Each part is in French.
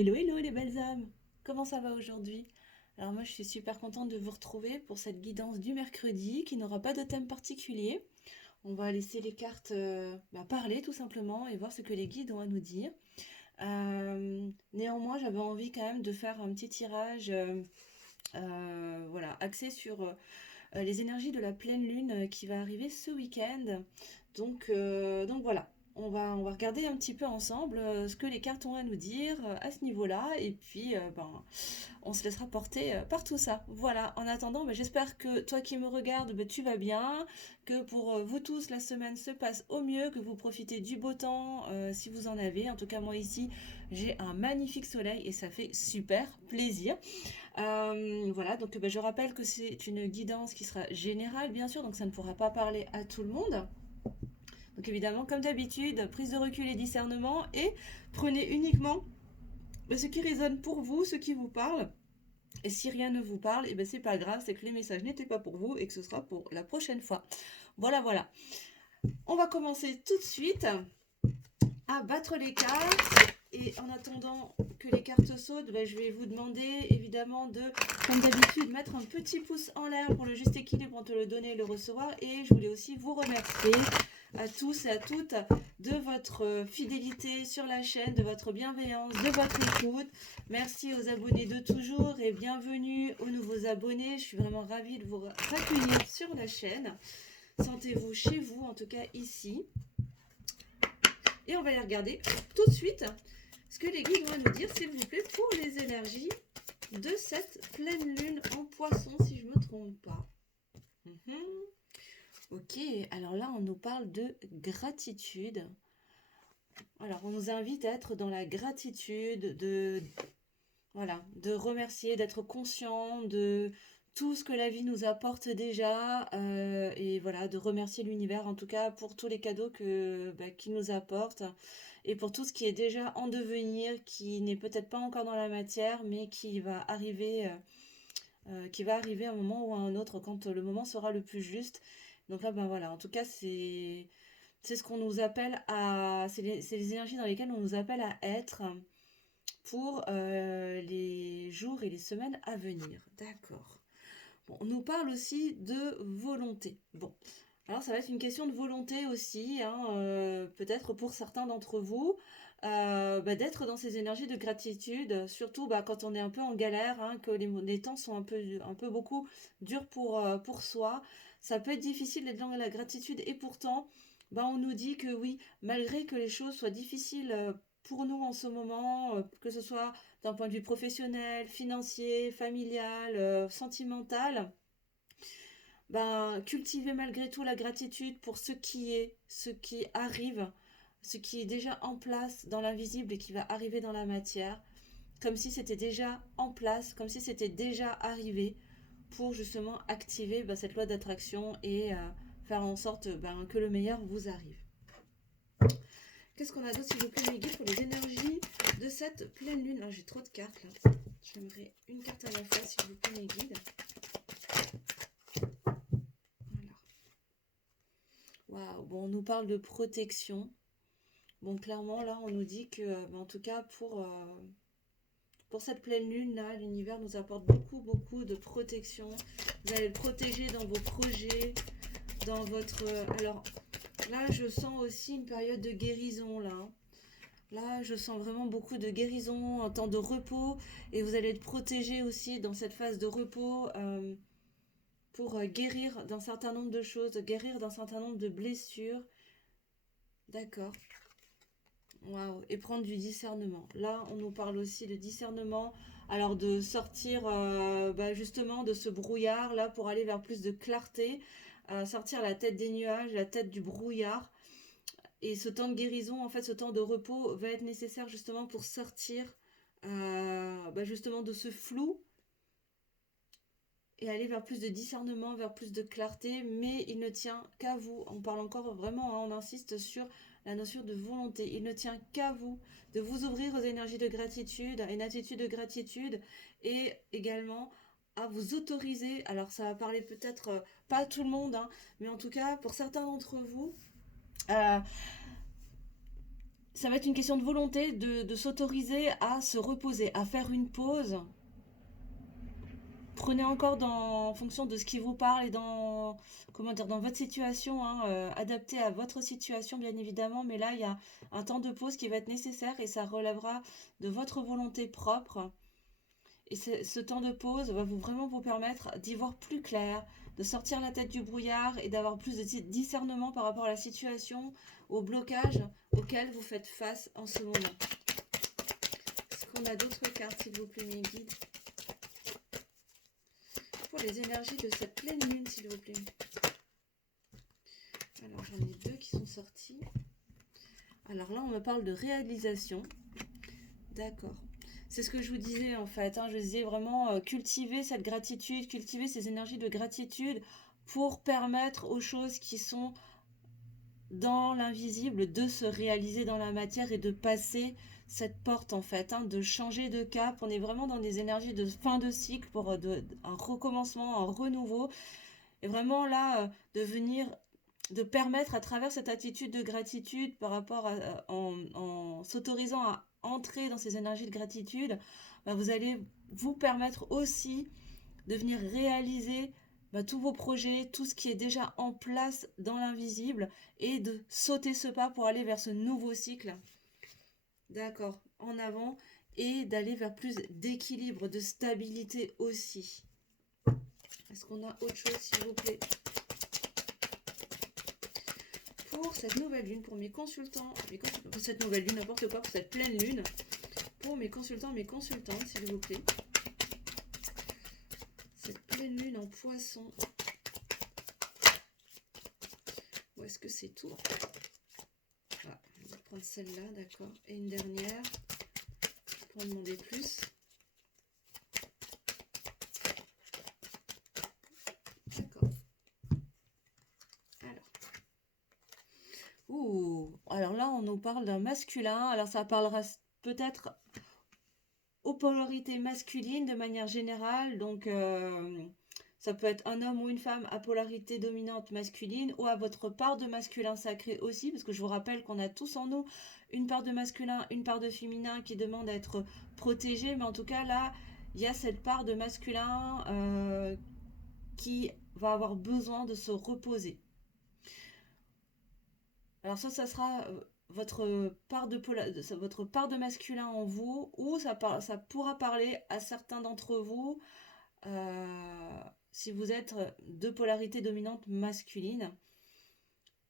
Hello, hello les belles âmes! Comment ça va aujourd'hui? Alors moi je suis super contente de vous retrouver pour cette guidance du mercredi qui n'aura pas de thème particulier. On va laisser les cartes parler tout simplement et voir ce que les guides ont à nous dire. Néanmoins j'avais envie quand même de faire un petit tirage voilà, axé sur les énergies de la pleine lune qui va arriver ce week-end. Donc voilà, on va regarder un petit peu ensemble ce que les cartes ont à nous dire à ce niveau-là. Et puis, on se laissera porter par tout ça. Voilà, en attendant, j'espère que toi qui me regardes, tu vas bien, que pour vous tous, la semaine se passe au mieux, que vous profitez du beau temps si vous en avez. En tout cas, moi ici, j'ai un magnifique soleil et ça fait super plaisir. Voilà, donc je rappelle que c'est une guidance qui sera générale, bien sûr, donc ça ne pourra pas parler à tout le monde. Donc évidemment, comme d'habitude, prise de recul et discernement, et prenez uniquement ce qui résonne pour vous, ce qui vous parle. Et si rien ne vous parle, c'est pas grave, c'est que les messages n'étaient pas pour vous et que ce sera pour la prochaine fois. Voilà, voilà. On va commencer tout de suite à battre les cartes. Et en attendant que les cartes sautent, je vais vous demander évidemment de, comme d'habitude, mettre un petit pouce en l'air pour le juste équilibre entre le donner et le recevoir. Et je voulais aussi vous remercier à tous et à toutes de votre fidélité sur la chaîne, de votre bienveillance, de votre écoute. Merci aux abonnés de toujours et bienvenue aux nouveaux abonnés. Je suis vraiment ravie de vous accueillir sur la chaîne. Sentez-vous chez vous, en tout cas ici. Et on va les regarder tout de suite ce que les guides vont nous dire, s'il vous plaît, pour les énergies de cette pleine lune en poisson, si je ne me trompe pas. Ok, alors là, on nous parle de gratitude. Alors, on nous invite à être dans la gratitude, voilà, de remercier, d'être conscient de tout ce que la vie nous apporte déjà, et voilà, de remercier l'univers en tout cas pour tous les cadeaux qu'il nous apporte et pour tout ce qui est déjà en devenir, qui n'est peut-être pas encore dans la matière, mais qui va arriver à un moment ou à un autre quand le moment sera le plus juste. Donc là, voilà, en tout cas, c'est ce qu'on nous appelle à, c'est les énergies dans lesquelles on nous appelle à être pour les jours et les semaines à venir. D'accord. Bon, on nous parle aussi de volonté. Bon, alors ça va être une question de volonté aussi, hein, peut-être pour certains d'entre vous, d'être dans ces énergies de gratitude, surtout quand on est un peu en galère, hein, que les temps sont un peu beaucoup durs pour soi. Ça peut être difficile d'être dans la gratitude et pourtant, on nous dit que oui, malgré que les choses soient difficiles pour nous en ce moment, que ce soit d'un point de vue professionnel, financier, familial, sentimental, cultiver malgré tout la gratitude pour ce qui est, ce qui arrive, ce qui est déjà en place dans l'invisible et qui va arriver dans la matière, comme si c'était déjà en place, comme si c'était déjà arrivé, pour justement activer cette loi d'attraction et faire en sorte que le meilleur vous arrive. Qu'est-ce qu'on a d'autre, s'il vous plaît, mes guides, pour les énergies de cette pleine lune? Alors, j'ai trop de cartes, là. J'aimerais une carte à la fois, s'il vous plaît, mes guides. Voilà. Waouh, bon, on nous parle de protection. Bon, clairement, là, on nous dit que, en tout cas, pour cette pleine lune-là, l'univers nous apporte beaucoup, beaucoup de protection. Vous allez être protégé dans vos projets, dans votre... alors, là, je sens aussi une période de guérison, là. Là, je sens vraiment beaucoup de guérison, un temps de repos, et vous allez être protégé aussi dans cette phase de repos pour guérir d'un certain nombre de choses, guérir d'un certain nombre de blessures. D'accord. Waouh. Et prendre du discernement. Là, on nous parle aussi de discernement. Alors, de sortir justement de ce brouillard là pour aller vers plus de clarté, sortir la tête des nuages, la tête du brouillard. Et ce temps de guérison, en fait, ce temps de repos va être nécessaire justement pour sortir justement de ce flou et aller vers plus de discernement, vers plus de clarté, mais il ne tient qu'à vous. On parle encore vraiment, hein, on insiste sur la notion de volonté. Il ne tient qu'à vous de vous ouvrir aux énergies de gratitude, à une attitude de gratitude et également à vous autoriser. Alors ça va parler peut-être pas à tout le monde, hein, mais en tout cas pour certains d'entre vous, ça va être une question de volonté de s'autoriser à se reposer, à faire une pause. Prenez encore en fonction de ce qui vous parle et dans, comment dire, dans votre situation, hein, adapté à votre situation bien évidemment, mais là il y a un temps de pause qui va être nécessaire et ça relèvera de votre volonté propre. Et ce temps de pause va vraiment vous permettre d'y voir plus clair, de sortir la tête du brouillard et d'avoir plus de discernement par rapport à la situation, au blocage auquel vous faites face en ce moment. Est-ce qu'on a d'autres cartes, s'il vous plaît, mes guides, pour les énergies de cette pleine lune, s'il vous plaît? Alors, j'en ai deux qui sont sortis. Alors là, on me parle de réalisation. D'accord. C'est ce que je vous disais en fait. Hein. Je disais vraiment cultiver cette gratitude, cultiver ces énergies de gratitude pour permettre aux choses qui sont dans l'invisible de se réaliser dans la matière et de passer cette porte en fait, hein, de changer de cap. On est vraiment dans des énergies de fin de cycle pour un recommencement, un renouveau. Et vraiment là, de permettre à travers cette attitude de gratitude par rapport en s'autorisant à entrer dans ces énergies de gratitude, bah, vous allez vous permettre aussi de venir réaliser bah, tous vos projets, tout ce qui est déjà en place dans l'invisible et de sauter ce pas pour aller vers ce nouveau cycle. D'accord, en avant et d'aller vers plus d'équilibre, de stabilité aussi. Est-ce qu'on a autre chose, s'il vous plaît, pour cette nouvelle lune, pour mes consultants, pour cette nouvelle lune, n'importe quoi, pour cette pleine lune, pour mes consultants, mes consultantes, s'il vous plaît. Cette pleine lune en poisson. Où est-ce que c'est tout? Ah, on va prendre celle-là, d'accord. Et une dernière, pour en demander plus. D'accord. Alors là, on nous parle d'un masculin. Alors ça parlera peut-être aux polarités masculines de manière générale. Donc ça peut être un homme ou une femme à polarité dominante masculine ou à votre part de masculin sacré aussi. Parce que je vous rappelle qu'on a tous en nous une part de masculin, une part de féminin qui demande à être protégée. Mais en tout cas là, il y a cette part de masculin qui va avoir besoin de se reposer. Alors ça sera votre part de masculin en vous, ou ça pourra parler à certains d'entre vous si vous êtes de polarité dominante masculine.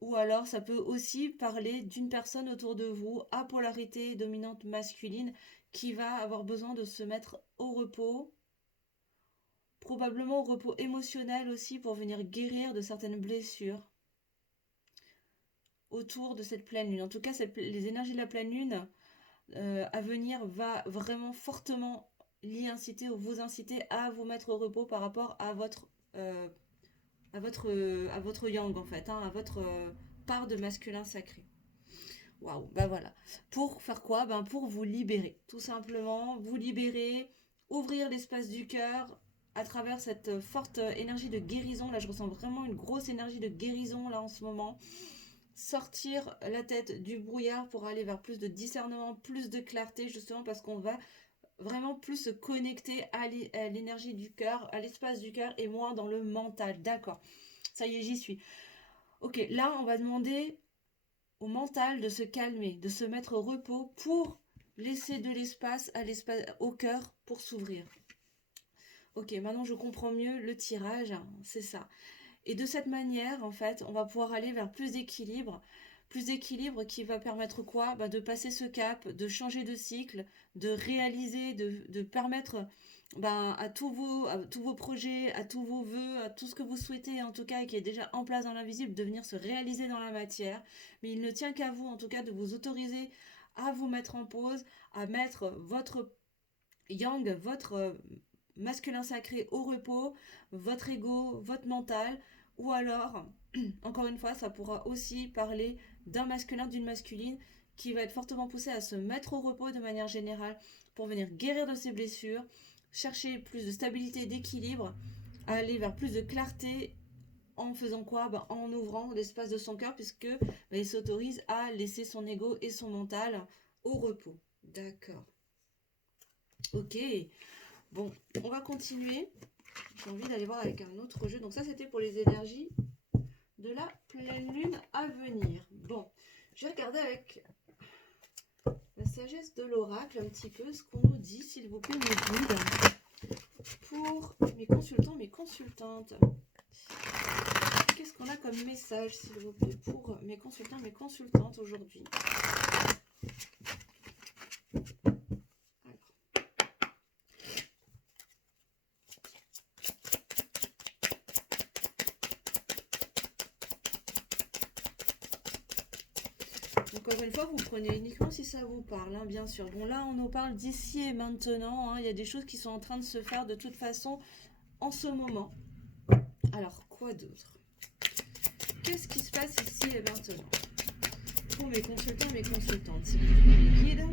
Ou alors ça peut aussi parler d'une personne autour de vous à polarité dominante masculine qui va avoir besoin de se mettre au repos, probablement au repos émotionnel aussi pour venir guérir de certaines blessures autour de cette pleine lune. En tout cas, les énergies de la pleine lune à venir va vraiment fortement l'y inciter ou vous inciter à vous mettre au repos par rapport à votre yang en fait, hein, à votre part de masculin sacré. Waouh, bah voilà. Pour faire quoi? Ben pour vous libérer, tout simplement, vous libérer, ouvrir l'espace du cœur à travers cette forte énergie de guérison. Là, je ressens vraiment une grosse énergie de guérison là en ce moment. Sortir la tête du brouillard pour aller vers plus de discernement, plus de clarté, justement parce qu'on va vraiment plus se connecter à l'énergie du cœur, à l'espace du cœur et moins dans le mental. D'accord, ça y est, j'y suis. Ok, là, on va demander au mental de se calmer, de se mettre au repos pour laisser de l'espace au cœur pour s'ouvrir. Ok, maintenant je comprends mieux le tirage, c'est ça. Et de cette manière, en fait, on va pouvoir aller vers plus d'équilibre qui va permettre quoi? Bah, de passer ce cap, de changer de cycle, de réaliser, de permettre à tous vos projets, à tous vos vœux, à tout ce que vous souhaitez en tout cas et qui est déjà en place dans l'invisible, de venir se réaliser dans la matière. Mais il ne tient qu'à vous en tout cas de vous autoriser à vous mettre en pause, à mettre votre yang, votre masculin sacré au repos, votre ego, votre mental, ou alors, encore une fois, ça pourra aussi parler d'un masculin, d'une masculine qui va être fortement poussé à se mettre au repos de manière générale pour venir guérir de ses blessures, chercher plus de stabilité et d'équilibre, aller vers plus de clarté en faisant quoi? Ben, en ouvrant l'espace de son cœur, puisque ben, il s'autorise à laisser son ego et son mental au repos. D'accord. Ok. Bon, on va continuer. J'ai envie d'aller voir avec un autre jeu. Donc ça, c'était pour les énergies de la pleine lune à venir. Bon, je vais regarder avec la sagesse de l'oracle un petit peu ce qu'on nous dit, s'il vous plaît, mes guides, pour mes consultants, mes consultantes. Qu'est-ce qu'on a comme message, s'il vous plaît, pour mes consultants, mes consultantes aujourd'hui? Encore une fois, vous prenez uniquement si ça vous parle, hein, bien sûr. Bon, là, on nous parle d'ici et maintenant. Hein. Il y a des choses qui sont en train de se faire de toute façon en ce moment. Alors, quoi d'autre? Qu'est-ce qui se passe ici et maintenant? Pour mes consultants, mes consultantes, s'il vous plaît, mes guides.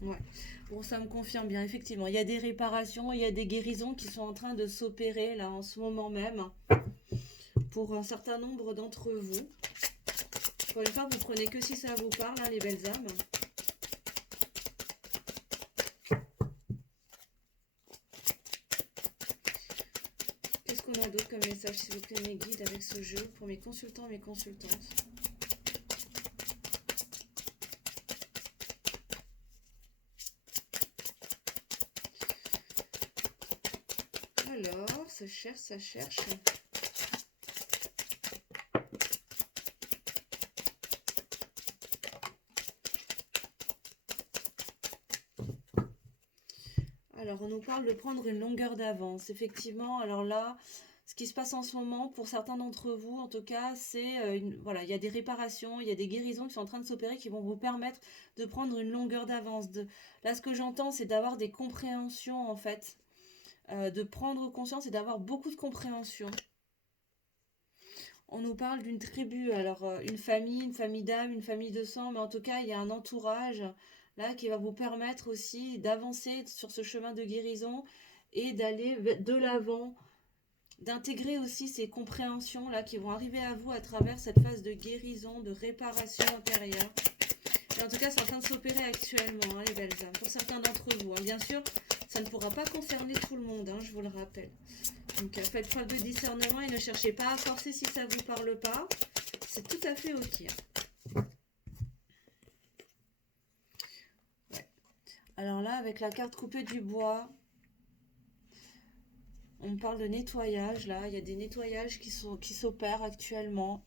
Ouais. Bon, ça me confirme bien, effectivement. Il y a des réparations, il y a des guérisons qui sont en train de s'opérer, là, en ce moment même, pour un certain nombre d'entre vous. Encore une fois, vous prenez que si ça vous parle, hein, les belles âmes. Qu'est-ce qu'on a d'autre comme message, s'il vous plaît, mes guides, avec ce jeu, pour mes consultants, mes consultantes? Alors, ça cherche, ça cherche. Alors, on nous parle de prendre une longueur d'avance. Effectivement, alors là, ce qui se passe en ce moment, pour certains d'entre vous, en tout cas, c'est voilà, il y a des réparations, il y a des guérisons qui sont en train de s'opérer qui vont vous permettre de prendre une longueur d'avance. Là, ce que j'entends, c'est d'avoir des compréhensions, en fait, de prendre conscience et d'avoir beaucoup de compréhension. On nous parle d'une tribu, alors une famille d'âmes, une famille de sang, mais en tout cas, il y a un entourage là qui va vous permettre aussi d'avancer sur ce chemin de guérison et d'aller de l'avant, d'intégrer aussi ces compréhensions là qui vont arriver à vous à travers cette phase de guérison, de réparation intérieure. Et en tout cas, c'est en train de s'opérer actuellement, hein, les belles âmes, pour certains d'entre vous. Hein. Bien sûr, ça ne pourra pas concerner tout le monde, hein, je vous le rappelle. Donc faites preuve de discernement et ne cherchez pas à forcer si ça ne vous parle pas. C'est tout à fait ok. Ouais. Alors là, avec la carte coupée du bois, on parle de nettoyage. Là, il y a des nettoyages qui s'opèrent actuellement.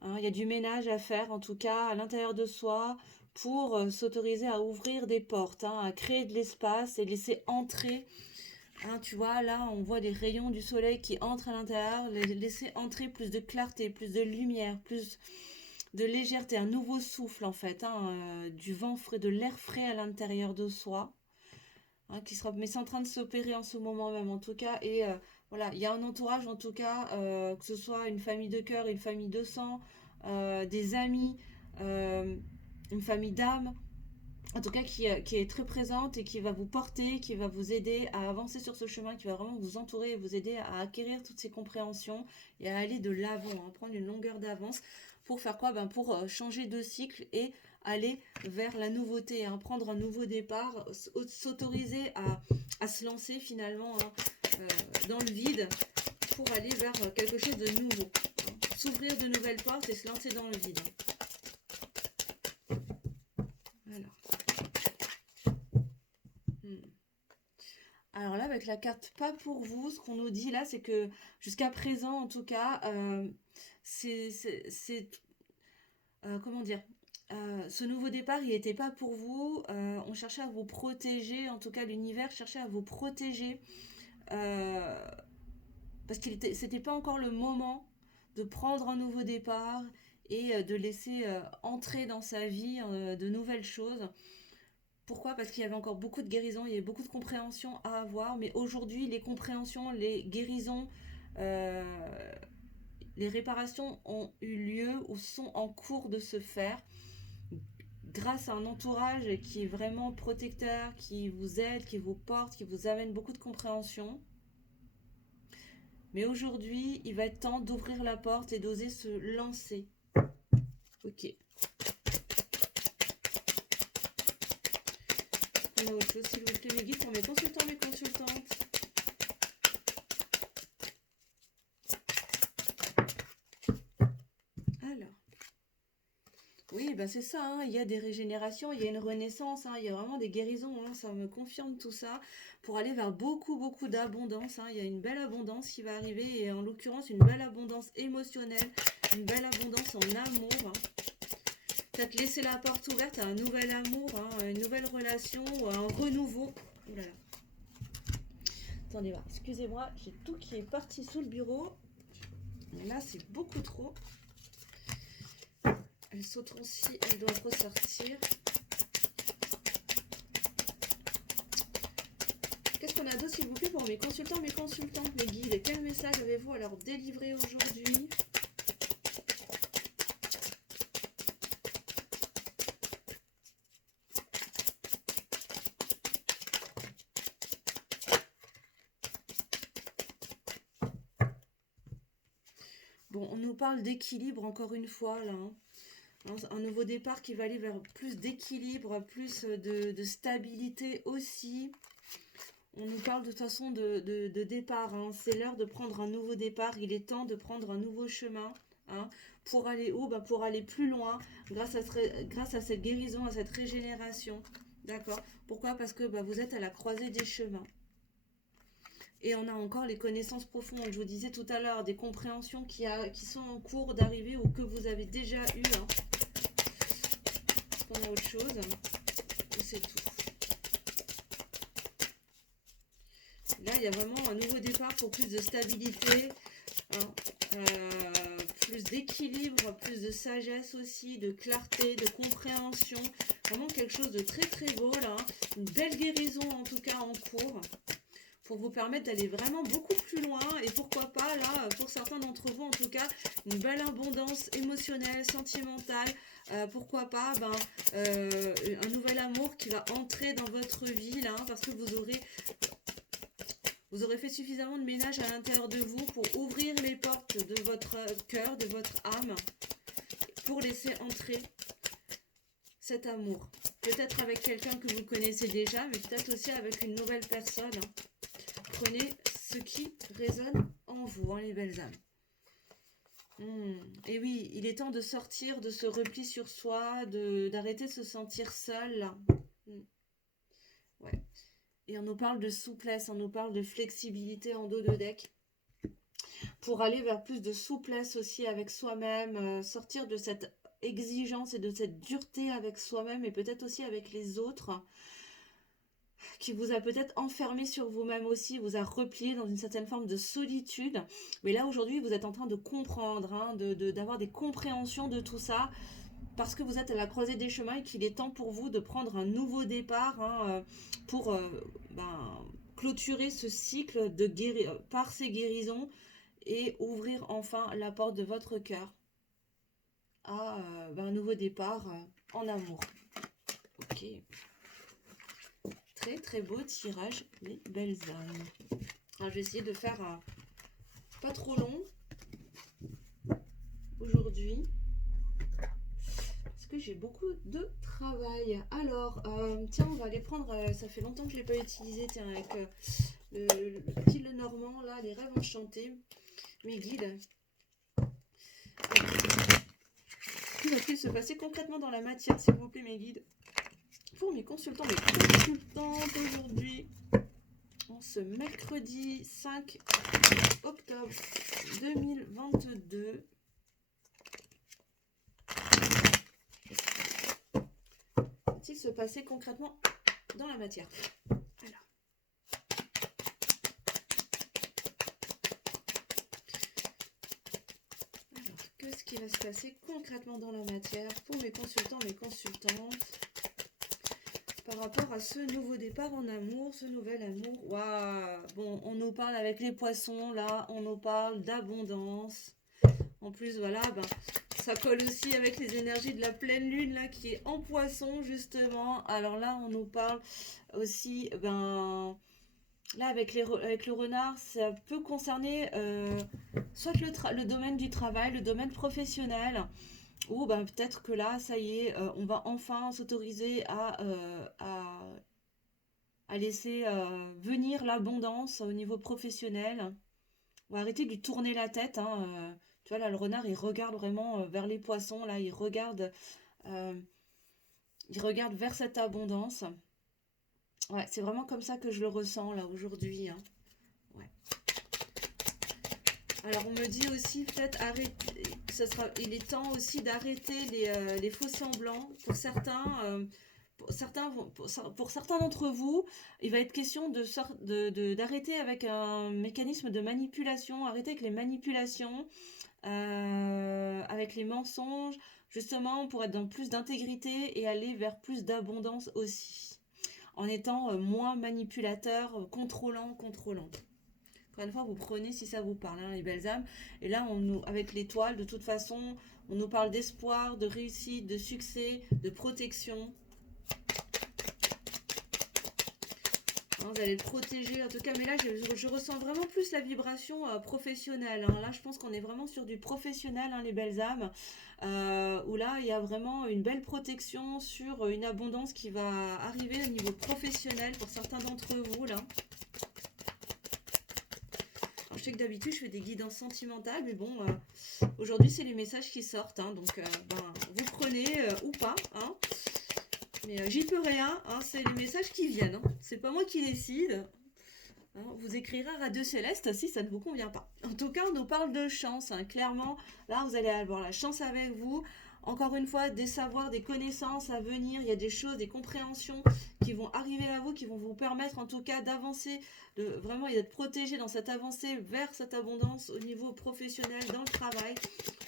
Hein, il y a du ménage à faire, en tout cas, à l'intérieur de soi, pour s'autoriser à ouvrir des portes, hein, à créer de l'espace et laisser entrer. Hein, tu vois, là, on voit des rayons du soleil qui entrent à l'intérieur, laisser entrer plus de clarté, plus de lumière, plus de légèreté, un nouveau souffle, en fait, hein, du vent frais, de l'air frais à l'intérieur de soi, hein, mais c'est en train de s'opérer en ce moment même, en tout cas, et voilà, il y a un entourage, en tout cas, que ce soit une famille de cœur, une famille de sang, des amis, euh, une famille d'âme, en tout cas qui est très présente et qui va vous porter, qui va vous aider à avancer sur ce chemin, qui va vraiment vous entourer et vous aider à acquérir toutes ces compréhensions et à aller de l'avant, hein, prendre une longueur d'avance pour faire quoi? Ben pour changer de cycle et aller vers la nouveauté, hein, prendre un nouveau départ, s'autoriser à se lancer finalement, hein, dans le vide pour aller vers quelque chose de nouveau, hein, s'ouvrir de nouvelles portes et se lancer dans le vide. Alors. Alors là, avec la carte pas pour vous, ce qu'on nous dit là, c'est que jusqu'à présent, en tout cas, c'est comment dire, ce nouveau départ, il n'était pas pour vous. On cherchait à vous protéger, en tout cas, l'univers cherchait à vous protéger euh, parce c'était pas encore le moment de prendre un nouveau départ et de laisser entrer dans sa vie de nouvelles choses. Pourquoi? Parce qu'il y avait encore beaucoup de guérisons, il y avait beaucoup de compréhension à avoir, mais aujourd'hui, les compréhensions, les guérisons, euh, les réparations ont eu lieu ou sont en cours de se faire grâce à un entourage qui est vraiment protecteur, qui vous aide, qui vous porte, qui vous amène beaucoup de compréhension. Mais aujourd'hui, il va être temps d'ouvrir la porte et d'oser se lancer. Ok. On a autre chose, s'il vous plaît, mes guides, pour mes consultants, mes consultantes. Alors. Oui, ben c'est ça, hein, il y a des régénérations, il y a une renaissance, hein, il y a vraiment des guérisons, hein, ça me confirme tout ça, pour aller vers beaucoup, beaucoup d'abondance, hein, il y a une belle abondance qui va arriver, et en l'occurrence une belle abondance émotionnelle, une belle abondance en amour, hein. Peut-être laisser la porte ouverte à un nouvel amour, hein, une nouvelle relation, ou à un renouveau. Oh là là. Attendez, voir, excusez-moi, j'ai tout qui est parti sous le bureau, là c'est beaucoup trop. Elles sauteront si elles doivent ressortir. Qu'est-ce qu'on a d'autre, s'il vous plaît, pour mes consultants, mes consultantes, mes guides? Quel message avez-vous à leur délivrer aujourd'hui? Bon, on nous parle d'équilibre encore une fois, là, hein. Un nouveau départ qui va aller vers plus d'équilibre, plus de stabilité aussi. On nous parle de toute façon de départ, hein. C'est l'heure de prendre un nouveau départ. Il est temps de prendre un nouveau chemin, hein. Pour aller où? Ben, pour aller plus loin grâce à cette guérison, à cette régénération. D'accord? Pourquoi? Parce que ben, vous êtes à la croisée des chemins. Et on a encore les connaissances profondes. Je vous disais tout à l'heure, des compréhensions qui sont en cours d'arriver ou que vous avez déjà eues, hein. On a autre chose, ou c'est tout? Là, il y a vraiment un nouveau départ pour plus de stabilité, hein, plus d'équilibre, plus de sagesse aussi, de clarté, de compréhension. Vraiment quelque chose de très très beau là. Une belle guérison en tout cas en cours, pour vous permettre d'aller vraiment beaucoup plus loin. Et pourquoi pas, là, pour certains d'entre vous en tout cas, une belle abondance émotionnelle, sentimentale. Pourquoi pas un nouvel amour qui va entrer dans votre vie, là, parce que vous aurez fait suffisamment de ménage à l'intérieur de vous pour ouvrir les portes de votre cœur, de votre âme, pour laisser entrer cet amour. Peut-être avec quelqu'un que vous connaissez déjà, mais peut-être aussi avec une nouvelle personne, hein. Prenez ce qui résonne en vous, hein, les belles âmes. Et oui, il est temps de sortir de ce repli sur soi, d'arrêter de se sentir seul. Ouais. Et on nous parle de souplesse, on nous parle de flexibilité en dos de deck. Pour aller vers plus de souplesse aussi avec soi-même, sortir de cette exigence et de cette dureté avec soi-même et peut-être aussi avec les autres, qui vous a peut-être enfermé sur vous-même aussi, vous a replié dans une certaine forme de solitude. Mais là, aujourd'hui, vous êtes en train de comprendre, hein, d'avoir des compréhensions de tout ça, parce que vous êtes à la croisée des chemins et qu'il est temps pour vous de prendre un nouveau départ, hein, pour clôturer ce cycle par ces guérisons et ouvrir enfin la porte de votre cœur à un nouveau départ en amour. Ok. Très très beau tirage, les belles âmes. Alors, je vais essayer de faire pas trop long aujourd'hui, parce que j'ai beaucoup de travail. Alors, tiens, on va aller prendre, ça fait longtemps que je ne l'ai pas utilisé, tiens, avec le petit Lenormand, là, les rêves enchantés, mes guides. Que va-t-il se passer concrètement dans la matière, s'il vous plaît, mes guides? Pour mes consultants, mes consultantes aujourd'hui, en ce mercredi 5 octobre 2022. Va-t-il se passer concrètement dans la matière? Alors. Qu'est-ce qui va se passer concrètement dans la matière pour mes consultants, mes consultantes, par rapport à ce nouveau départ en amour, ce nouvel amour? Waouh! Bon, on nous parle avec les poissons, là, on nous parle d'abondance. En plus, voilà, ça colle aussi avec les énergies de la pleine lune là qui est en poisson justement. Alors là, on nous parle aussi, ben là avec avec le renard, ça peut concerner soit le domaine du travail, le domaine professionnel, ou ben peut-être que là, ça y est, on va enfin s'autoriser à laisser venir l'abondance au niveau professionnel. On va arrêter de lui tourner la tête, hein, tu vois, là, le renard, il regarde vraiment vers les poissons, là, euh, il regarde vers cette abondance. Ouais, c'est vraiment comme ça que je le ressens, là, aujourd'hui, hein. Ouais. Alors, on me dit aussi, peut-être, arrêter, il est temps aussi d'arrêter les faux semblants. Pour certains d'entre vous, il va être question d'arrêter avec un mécanisme de manipulation, arrêter avec les manipulations, avec les mensonges, justement pour être dans plus d'intégrité et aller vers plus d'abondance aussi, en étant moins manipulateur, contrôlant. Encore une fois, vous prenez si ça vous parle, hein, les belles âmes. Et là, avec l'étoile, de toute façon, on nous parle d'espoir, de réussite, de succès, de protection. Vous allez le protéger en tout cas, mais là je ressens vraiment plus la vibration professionnelle, hein. Là je pense qu'on est vraiment sur du professionnel, hein, les belles âmes, où là il y a vraiment une belle protection sur une abondance qui va arriver au niveau professionnel pour certains d'entre vous là. Alors, je sais que d'habitude je fais des guidances sentimentales, mais bon, aujourd'hui c'est les messages qui sortent, hein, donc ben, vous prenez ou pas, hein. Mais j'y peux rien, hein, c'est les messages qui viennent, hein. C'est pas moi qui décide. Hein, vous écrirez Radio Céleste si ça ne vous convient pas. En tout cas, on nous parle de chance, hein. Clairement, là, vous allez avoir la chance avec vous. Encore une fois, des savoirs, des connaissances à venir. Il y a des choses, des compréhensions qui vont arriver à vous, qui vont vous permettre en tout cas d'avancer, de vraiment d'être protégé dans cette avancée vers cette abondance au niveau professionnel, dans le travail,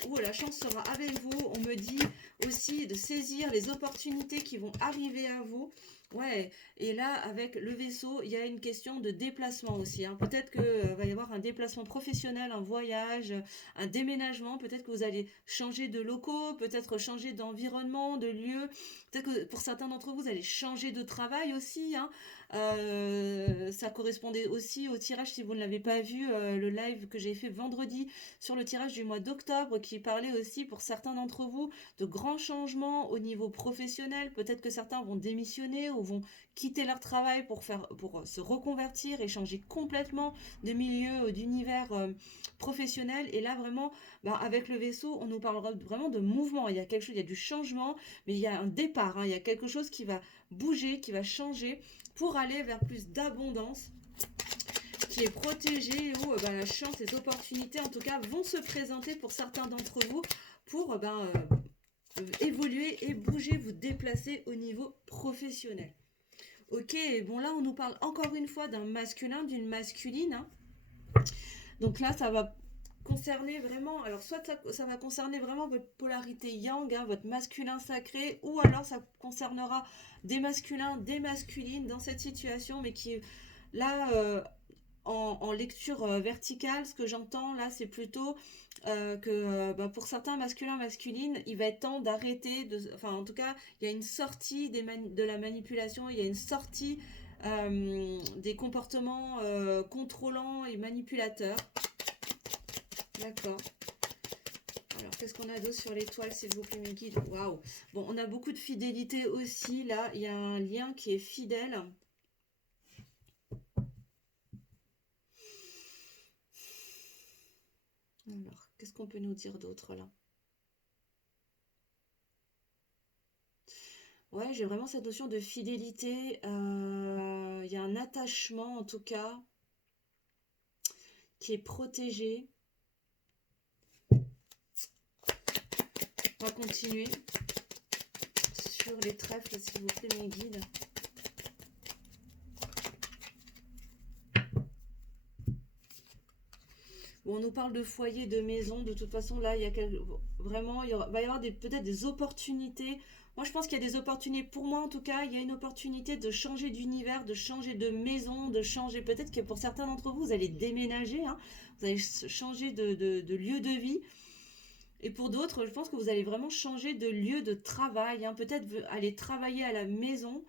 où la chance sera avec vous. On me dit aussi de saisir les opportunités qui vont arriver à vous. Ouais, et là, avec le vaisseau, il y a une question de déplacement aussi, hein. Peut-être que va y avoir un déplacement professionnel, un voyage, un déménagement. Peut-être que vous allez changer de locaux, peut-être changer d'environnement, de lieu. Peut-être que pour certains d'entre vous, vous allez changer de travail aussi, hein. Ça correspondait aussi au tirage, si vous ne l'avez pas vu, le live que j'ai fait vendredi sur le tirage du mois d'octobre, qui parlait aussi pour certains d'entre vous de grands changements au niveau professionnel. Peut-être que certains vont démissionner ou vont quitter leur travail pour se reconvertir et changer complètement de milieu, d'univers professionnel. Et là, vraiment, ben, avec le vaisseau, on nous parlera vraiment de mouvement. Il y a quelque chose, il y a du changement, mais il y a un départ, hein. Il y a quelque chose qui va bouger, qui va changer pour aller vers plus d'abondance, qui est protégé, où ben, la chance, les opportunités en tout cas vont se présenter pour certains d'entre vous pour évoluer et bouger, vous déplacer au niveau professionnel. Ok, bon là on nous parle encore une fois d'un masculin, d'une masculine, hein. Donc là ça va concerner vraiment, alors soit ça va concerner vraiment votre polarité yang, hein, votre masculin sacré, ou alors ça concernera des masculins, des masculines dans cette situation, mais qui là en lecture verticale, ce que j'entends là, c'est plutôt que bah, pour certains masculins, masculines, il va être temps d'arrêter, enfin en tout cas, il y a une sortie de la manipulation, il y a une sortie des comportements contrôlants et manipulateurs. D'accord. Alors, qu'est-ce qu'on a d'autre sur l'étoile, s'il vous plaît, mes guides? Waouh. Bon, on a beaucoup de fidélité aussi. Là, il y a un lien qui est fidèle. Alors, qu'est-ce qu'on peut nous dire d'autre là? Ouais, j'ai vraiment cette notion de fidélité. Il y a un attachement, en tout cas, qui est protégé. On va continuer sur les trèfles, s'il vous plaît, mes guides. Bon, on nous parle de foyer, de maison. De toute façon, là, il y a vraiment, va y avoir peut-être des opportunités. Moi, je pense qu'il y a des opportunités. Pour moi, en tout cas, il y a une opportunité de changer d'univers, de changer de maison, de changer. Peut-être que pour certains d'entre vous, vous allez déménager, hein, vous allez changer de lieu de vie. Et pour d'autres, je pense que vous allez vraiment changer de lieu de travail, hein. Peut-être aller travailler à la maison,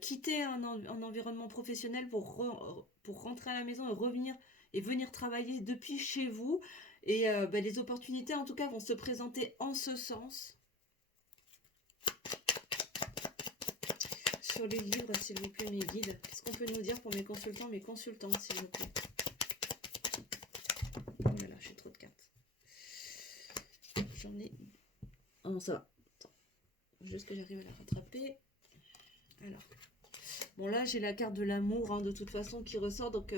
quitter un environnement professionnel pour rentrer à la maison et revenir et venir travailler depuis chez vous. Et bah, les opportunités, en tout cas, vont se présenter en ce sens. Sur les livres, s'il vous plaît, mes guides, qu'est-ce qu'on peut nous dire pour mes consultants, s'il vous plaît? Oh là là, j'ai trop de cartes. J'en ai... Oh non, ça va. Attends. Juste que j'arrive à la rattraper. Alors. Bon, là, j'ai la carte de l'amour, hein, de toute façon, qui ressort. Donc,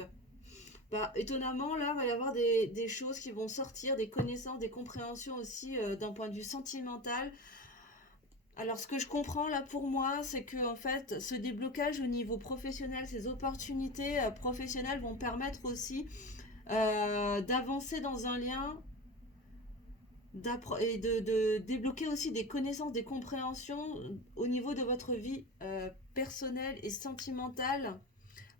bah, étonnamment, là, il va y avoir des choses qui vont sortir, des connaissances, des compréhensions aussi d'un point de vue sentimental. Alors, ce que je comprends là pour moi, c'est que en fait, ce déblocage au niveau professionnel, ces opportunités professionnelles vont permettre aussi d'avancer dans un lien et de débloquer aussi des connaissances, des compréhensions au niveau de votre vie personnelle et sentimentale,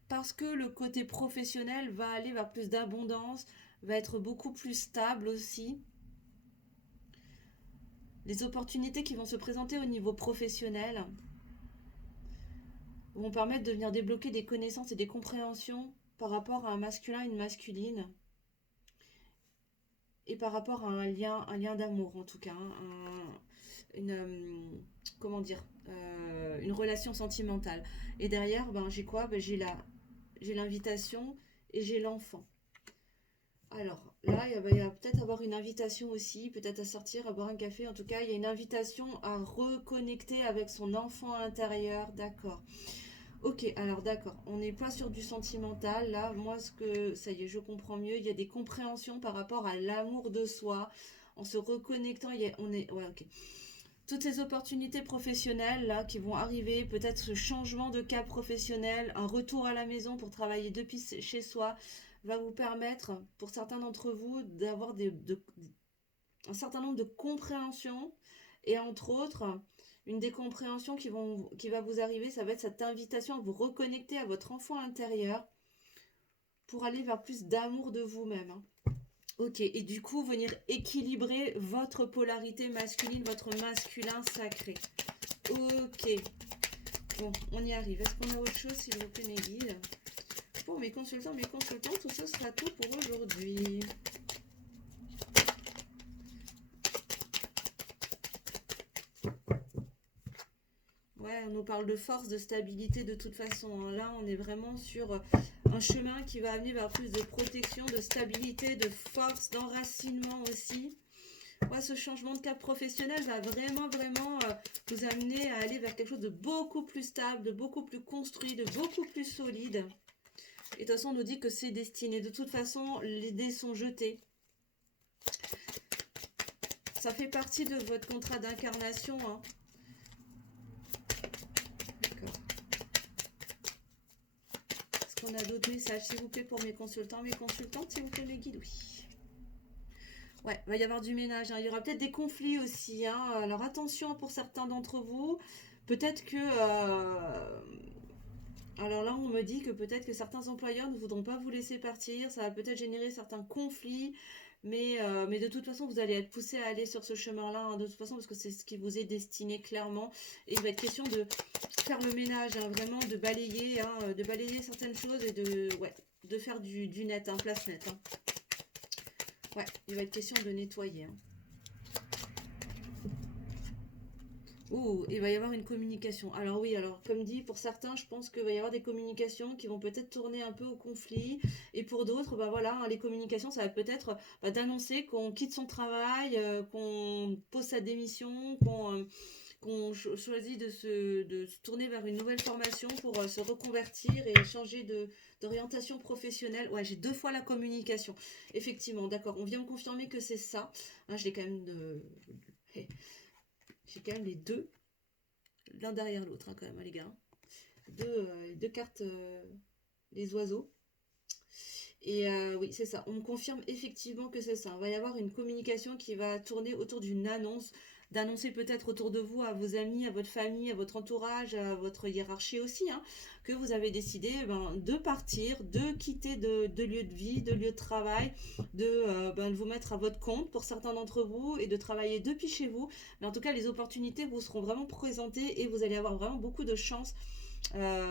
parce que le côté professionnel va aller vers plus d'abondance, va être beaucoup plus stable aussi. Les opportunités qui vont se présenter au niveau professionnel vont permettre de venir débloquer des connaissances et des compréhensions par rapport à un masculin et une masculine, et par rapport à un lien d'amour en tout cas, hein, comment dire, une relation sentimentale. Et derrière, ben, j'ai quoi? Ben, j'ai l'invitation et j'ai l'enfant. Alors là, il va y peut-être avoir une invitation aussi, peut-être à sortir, à boire un café. En tout cas, il y a une invitation à reconnecter avec son enfant intérieur. D'accord. Ok, alors d'accord, on n'est pas sur du sentimental. Là, moi, ça y est, je comprends mieux. Il y a des compréhensions par rapport à l'amour de soi. En se reconnectant, ouais, ok. Toutes ces opportunités professionnelles là qui vont arriver, peut-être ce changement de cap professionnel, un retour à la maison pour travailler depuis chez soi, va vous permettre, pour certains d'entre vous, d'avoir un certain nombre de compréhensions. Et entre autres, une des compréhensions qui va vous arriver, ça va être cette invitation à vous reconnecter à votre enfant intérieur pour aller vers plus d'amour de vous-même, hein. Ok, et du coup, venir équilibrer votre polarité masculine, votre masculin sacré. Ok, bon, on y arrive. Est-ce qu'on a autre chose, s'il vous plaît, mes guides? Pour mes consultants, tout ça sera tout pour aujourd'hui. Ouais, on nous parle de force, de stabilité de toute façon, hein. Là, on est vraiment sur un chemin qui va amener vers plus de protection, de stabilité, de force, d'enracinement aussi. Ouais, ce changement de cap professionnel va vraiment vous amener à aller vers quelque chose de beaucoup plus stable, de beaucoup plus construit, de beaucoup plus solide. Et de toute façon, on nous dit que c'est destiné. De toute façon, les dés sont jetés. Ça fait partie de votre contrat d'incarnation, hein. D'accord. Est-ce qu'on a d'autres messages, s'il vous plaît, pour mes consultants, mes consultantes, s'il vous plaît, mes guides? Oui. Ouais, il va y avoir du ménage, hein. Il y aura peut-être des conflits aussi, hein. Alors attention pour certains d'entre vous. Peut-être que... alors là, on me dit que peut-être que certains employeurs ne voudront pas vous laisser partir. Ça va peut-être générer certains conflits. Mais de toute façon, vous allez être poussé à aller sur ce chemin-là, hein, de toute façon, parce que c'est ce qui vous est destiné clairement. Et il va être question de faire le ménage, hein, vraiment de balayer certaines choses et de faire du net, hein, place net, hein. Ouais, il va être question de nettoyer, hein. Oh, il va y avoir une communication. Alors oui, alors comme dit, pour certains, je pense qu'il va y avoir des communications qui vont peut-être tourner un peu au conflit. Et pour d'autres, bah voilà, hein, les communications, ça va peut-être d'annoncer qu'on quitte son travail, qu'on pose sa démission, qu'on choisit de se tourner vers une nouvelle formation pour se reconvertir et changer d'orientation professionnelle. Ouais, j'ai 2 fois la communication. Effectivement, d'accord. On vient me confirmer que c'est ça. Hein, je l'ai quand même j'ai quand même les deux, l'un derrière l'autre, hein, quand même, hein, les gars. Deux cartes, les oiseaux. Et oui, c'est ça. On me confirme effectivement que c'est ça. Il va y avoir une communication qui va tourner autour d'une annonce d'annoncer peut-être autour de vous, à vos amis, à votre famille, à votre entourage, à votre hiérarchie aussi, hein, que vous avez décidé de partir, de quitter de lieu de vie, de lieu de travail, de vous mettre à votre compte pour certains d'entre vous et de travailler depuis chez vous. Mais en tout cas, les opportunités vous seront vraiment présentées et vous allez avoir vraiment beaucoup de chance,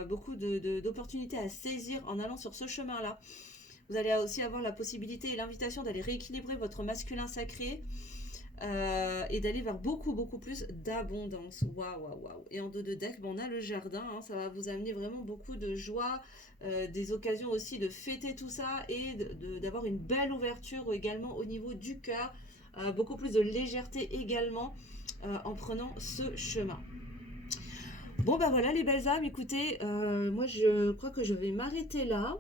beaucoup d'opportunités à saisir en allant sur ce chemin-là. Vous allez aussi avoir la possibilité et l'invitation d'aller rééquilibrer votre masculin sacré, et d'aller vers beaucoup beaucoup plus d'abondance. Waouh, waouh, waouh. Et en dos de deck, on a le jardin, hein, ça va vous amener vraiment beaucoup de joie, des occasions aussi de fêter tout ça et d'avoir une belle ouverture également au niveau du cœur, beaucoup plus de légèreté également, en prenant ce chemin. Bon bah voilà les belles âmes, écoutez, moi je crois que je vais m'arrêter là.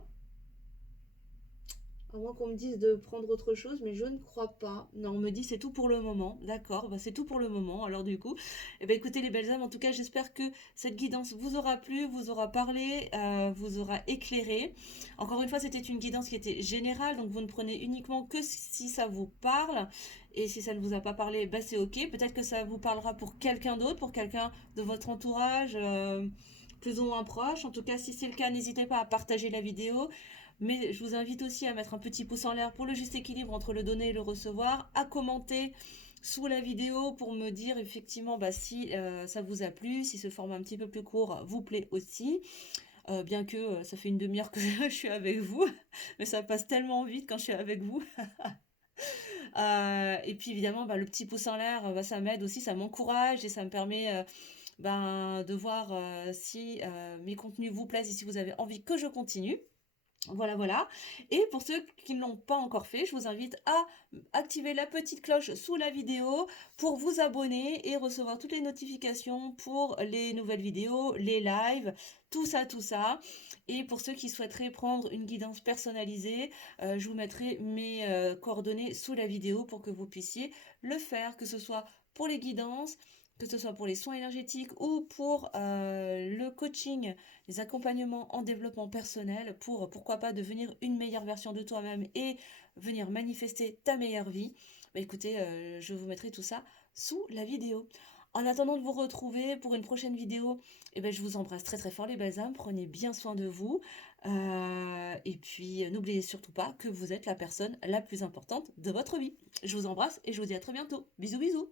À moins qu'on me dise de prendre autre chose, mais je ne crois pas. Non, on me dit c'est tout pour le moment. D'accord, bah c'est tout pour le moment. Alors du coup, eh ben écoutez les belles âmes, en tout cas j'espère que cette guidance vous aura plu, vous aura parlé, vous aura éclairé. Encore une fois, c'était une guidance qui était générale, donc vous ne prenez uniquement que si ça vous parle. Et si ça ne vous a pas parlé, bah c'est ok. Peut-être que ça vous parlera pour quelqu'un d'autre, pour quelqu'un de votre entourage, plus ou moins proche. En tout cas, si c'est le cas, n'hésitez pas à partager la vidéo. Mais je vous invite aussi à mettre un petit pouce en l'air pour le juste équilibre entre le donner et le recevoir, à commenter sous la vidéo pour me dire effectivement si ça vous a plu, si ce format un petit peu plus court vous plaît aussi. Bien que ça fait une demi-heure que je suis avec vous, mais ça passe tellement vite quand je suis avec vous. Et puis évidemment, le petit pouce en l'air, ça m'aide aussi, ça m'encourage et ça me permet de voir si mes contenus vous plaisent et si vous avez envie que je continue. Voilà, voilà. Et pour ceux qui ne l'ont pas encore fait, je vous invite à activer la petite cloche sous la vidéo pour vous abonner et recevoir toutes les notifications pour les nouvelles vidéos, les lives, tout ça, tout ça. Et pour ceux qui souhaiteraient prendre une guidance personnalisée, je vous mettrai mes coordonnées sous la vidéo pour que vous puissiez le faire, que ce soit pour les guidances, que ce soit pour les soins énergétiques ou pour le coaching, les accompagnements en développement personnel pour, pourquoi pas, devenir une meilleure version de toi-même et venir manifester ta meilleure vie. Écoutez, je vous mettrai tout ça sous la vidéo. En attendant de vous retrouver pour une prochaine vidéo, je vous embrasse très très fort les belles âmes, prenez bien soin de vous. Et puis n'oubliez surtout pas que vous êtes la personne la plus importante de votre vie. Je vous embrasse et je vous dis à très bientôt. Bisous bisous.